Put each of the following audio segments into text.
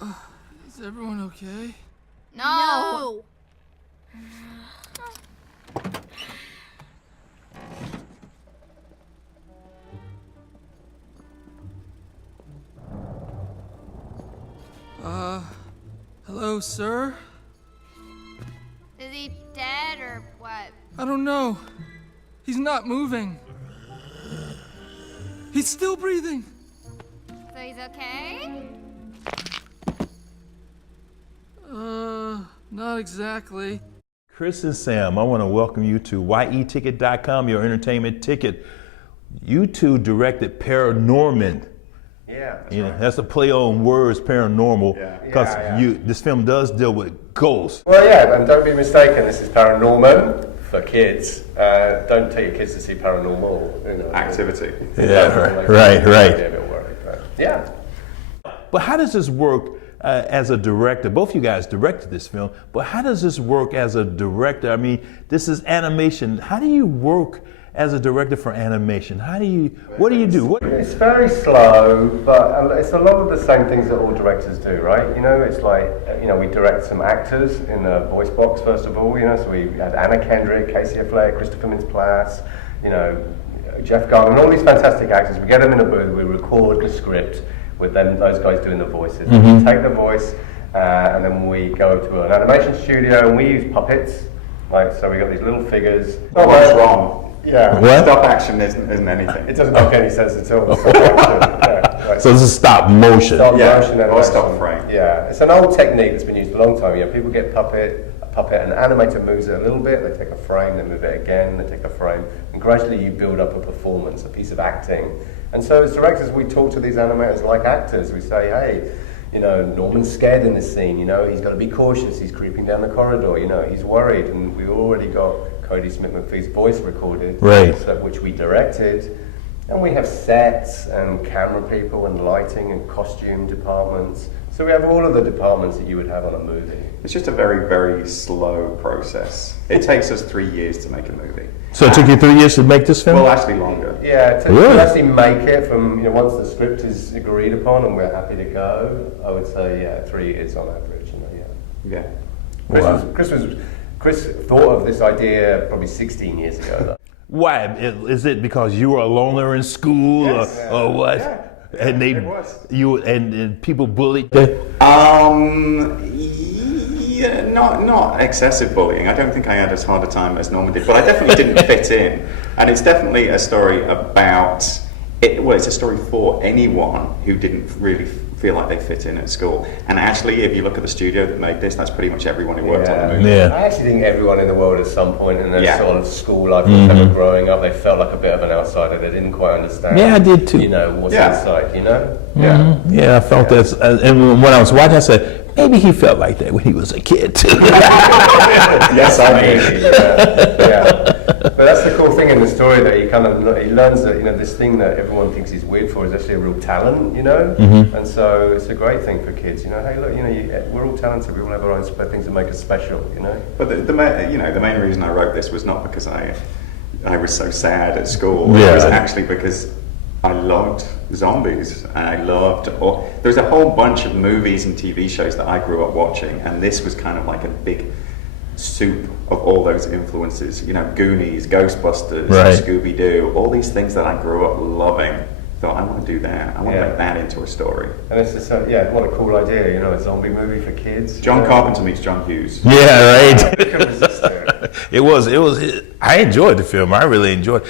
Is everyone okay? No. Hello, sir? Is he dead or what? I don't know. He's not moving. He's still breathing. So he's okay? Not exactly. Chris and Sam, I want to welcome you to Yeticket.com, your entertainment ticket. You two directed ParaNorman. Yeah, that's Right. That's a play on words, paranormal, because this film does deal with ghosts. Well, yeah, and don't be mistaken, this is ParaNorman for kids. Don't take your kids to see paranormal activity. Yeah, right. Be a bit worried, but yeah. But how does this work as a director? Both you guys directed this film, but how does this work as a director? I mean, this is animation. How do you work as a director for animation? What do you do? It's very slow, but it's a lot of the same things that all directors do, right? You know, it's like, we direct some actors in the voice box, first of all, so we had Anna Kendrick, Casey Affleck, Christopher Mintz-Plasse, Jeff Garlin, all these fantastic actors. We get them in a booth, we record the script with those guys doing the voices. Mm-hmm. We take the voice, and then we go to an animation studio, and we use puppets. Like, so we got these little figures. What's wrong? Yeah. What? Stop action isn't anything. It doesn't make any sense at all. Right. So this is stop motion. Stop motion or stop frame. Yeah, it's an old technique that's been used a long time. People get a puppet, an animator moves it a little bit, they take a frame, they move it again, they take a frame, and gradually you build up a performance, a piece of acting. And so as directors, we talk to these animators like actors. We say, hey, Norman's scared in this scene, he's got to be cautious, he's creeping down the corridor, he's worried, and we've already got Cody Smith-McPhee's voice recorded, right, which we directed, and we have sets and camera people and lighting and costume departments. So we have all of the departments that you would have on a movie. It's just a very, very slow process. It takes us 3 years to make a movie. So it took you 3 years to make this film? Well, actually longer. Yeah, to really? actually make it from, once the script is agreed upon and we're happy to go, I would say, 3 years on average, Yeah. Chris thought of this idea probably 16 years ago. Though. Why? Is it because you were a loner in school, Yes. or what? Yeah. And it was. and people bullied. Yeah, not excessive bullying. I don't think I had as hard a time as Norman did, but I definitely didn't fit in. And it's definitely a story about it. Well, it's a story for anyone who didn't really feel like they fit in at school. And actually, if you look at the studio that made this, that's pretty much everyone who worked on the movie. Yeah. I actually think everyone in the world at some point in their sort of school life, growing up, they felt like a bit of an outsider. They didn't quite understand. Yeah, I did too. What's inside. Yeah. Yeah, I felt that. And when I was watching, I said, maybe he felt like that when he was a kid too. Yes, I mean, yeah. But that's the cool thing in the story, that he learns that this thing that everyone thinks he's weird for is actually a real talent, and so it's a great thing for kids. Hey, look, we're all talented. We all have our own things that make us special. But the main reason I wrote this was not because I was so sad at school. Yeah. It was actually because I loved zombies, and I loved. There's a whole bunch of movies and TV shows that I grew up watching, and this was kind of like a big soup of all those influences. Goonies, Ghostbusters, Scooby-Doo, all these things that I grew up loving. Thought, I want to do that. I want to make that into a story. And it's just, what a cool idea, a zombie movie for kids. John Carpenter meets John Hughes. Yeah, right. Who can resist it? It was. I enjoyed the film. I really enjoyed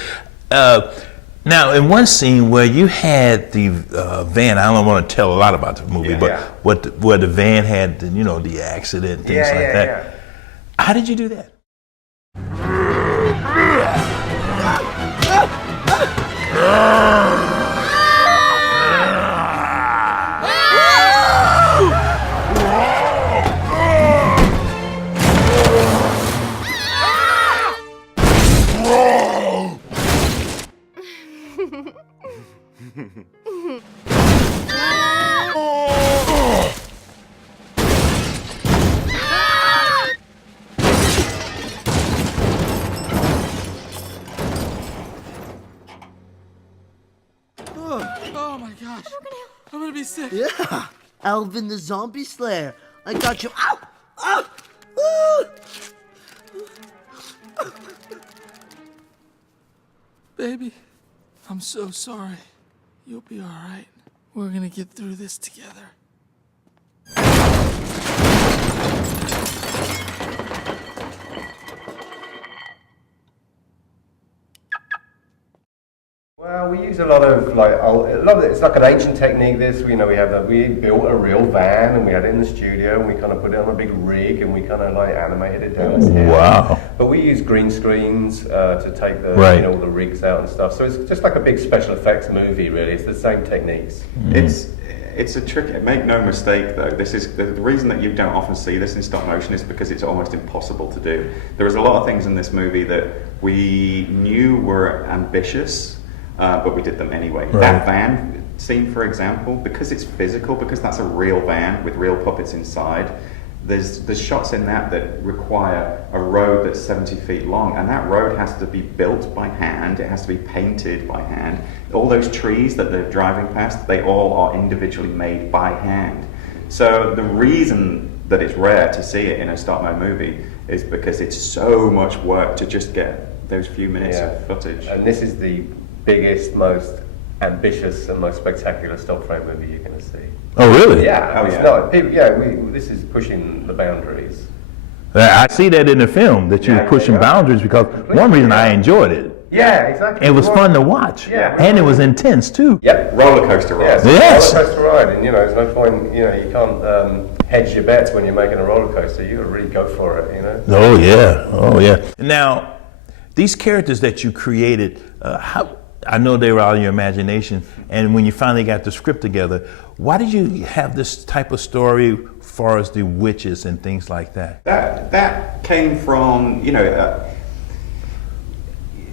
it. Now, in one scene where you had the van, I don't want to tell a lot about the movie, but where the van had, the accident, things like that. Yeah. How did you do that? Oh my gosh. I'm gonna be sick. Yeah. Alvin the Zombie Slayer. I got you. Ow! Ow! Ah! Baby, I'm so sorry. You'll be all right. We're gonna get through this together. Well, we use a lot of it's like an ancient technique. This, we built a real van and we had it in the studio and we kind of put it on a big rig and we kind of like animated it down the stairs. Wow. But we use green screens to take the Right. all the rigs out and stuff. So it's just like a big special effects movie, really. It's the same techniques. It's a trick. Make no mistake, though. This is the reason that you don't often see this in stop motion is because it's almost impossible to do. There is a lot of things in this movie that we knew were ambitious, but we did them anyway. Right. That van scene, for example, because it's physical, because that's a real van with real puppets inside. There's shots in that require a road that's 70 feet long, and that road has to be built by hand. It has to be painted by hand. All those trees that they're driving past, they all are individually made by hand. So the reason that it's rare to see it in a stop-mo movie is because it's so much work to just get those few minutes of footage. And this is the biggest, most ambitious, and most spectacular stop frame movie you're going to see. Oh, really? Yeah, Oh, it's yeah. not. People, this is pushing the boundaries. I see that in the film, that you're Yeah, pushing yeah. boundaries, because one reason I enjoyed it, Yeah, exactly. it was fun to watch. Yeah. And it was intense, too. Yep. Roller coaster ride. Yes. Yes. Roller coaster ride, and there's no point. You can't hedge your bets when you're making a roller coaster. You got to really go for it. Oh, yeah. Oh, yeah. Now, these characters that you created, I know they were out of your imagination, and when you finally got the script together, why did you have this type of story as far as the witches and things like that? That came from,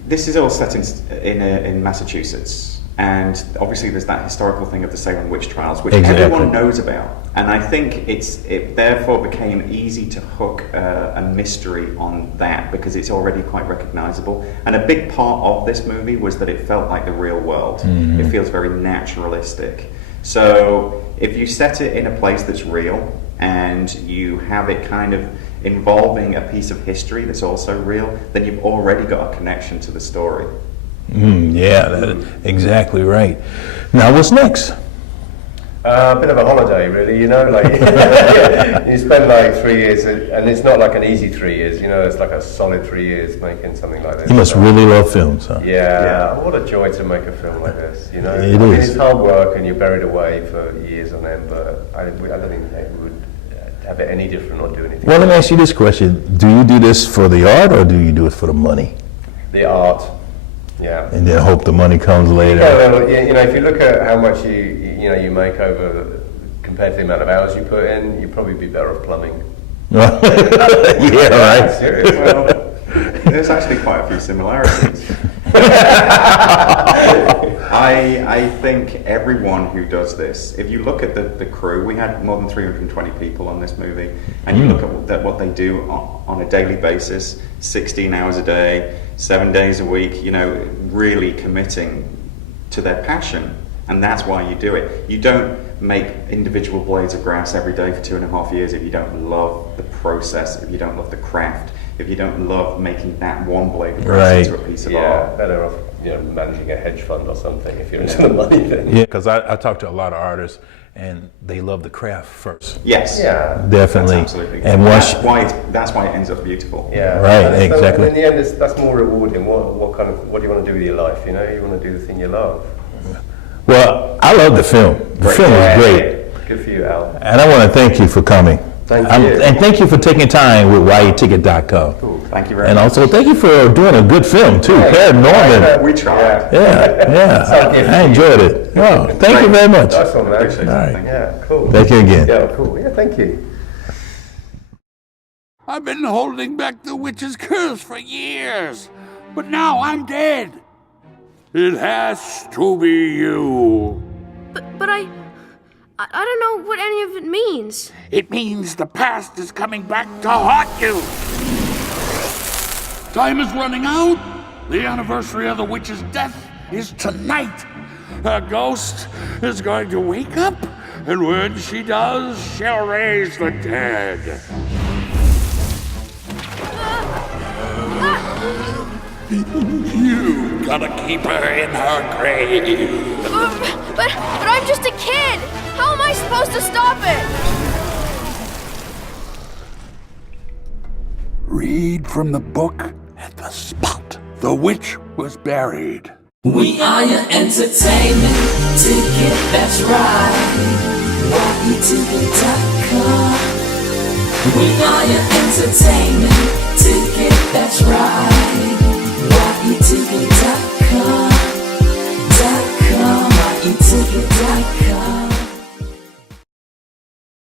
this is all set in Massachusetts, and obviously there's that historical thing of the Salem witch trials, which everyone knows about. And I think it therefore became easy to hook a mystery on that because it's already quite recognizable. And a big part of this movie was that it felt like the real world. Mm-hmm. It feels very naturalistic. So if you set it in a place that's real and you have it kind of involving a piece of history that's also real, then you've already got a connection to the story. Exactly right. Now, what's next? A bit of a holiday, really, you spend like 3 years, and it's not like an easy 3 years, it's like a solid 3 years making something like this. You must really love films, huh? Yeah, what a joy to make a film like this, It is. It's hard work and you're buried away for years on end, but I don't think they would have it any different or do anything. Well, let me ask you this question. Do you do this for the art or do you do it for the money? The art, yeah. And then hope the money comes later? If you look at how much you make over compared to the amount of hours you put in, you'd probably be better off plumbing. Yeah, right. Serious. Well, there's actually quite a few similarities. I think everyone who does this, if you look at the crew, we had more than 320 people on this movie, and you look at what they do on a daily basis, 16 hours a day, 7 days a week, really committing to their passion, and that's why you do it. You don't make individual blades of grass every day for 2.5 years if you don't love the process, if you don't love the craft, if you don't love making that one blade of grass into a piece of art. Better off managing a hedge fund or something if you're into the money thing. Yeah, because I talk to a lot of artists, and they love the craft first. Yes. Yeah. Definitely. That's absolutely. And that's why it ends up beautiful. Yeah. Right, And exactly. in the end, that's more rewarding. What do you want to do with your life? You want to do the thing you love. Well, I love the film. The film is great. Good for you, Al. And I want to thank you for coming. Thank you. And thank you for taking time with Yeticket.com. Cool. Thank you very And much. also, thank you for doing a good film, too. ParaNorman. We tried. Yeah. I enjoyed it. Oh, thank you very much. Nice one, man. Appreciate it. All right. Thank you. Yeah, cool. Thank you again. Yeah, cool. Yeah, thank you. I've been holding back the witch's curse for years, but now I'm dead. It has to be you. But I don't know what any of it means. It means the past is coming back to haunt you. Time is running out. The anniversary of the witch's death is tonight. A ghost is going to wake up And when she does, she'll raise the dead. You gotta keep her in her grave. But I'm just a kid. How am I supposed to stop it? Read from the book at the spot the witch was buried. We are your entertainment ticket, that's right. Yeticket.com. We are your entertainment ticket, that's right. Yeticket.com.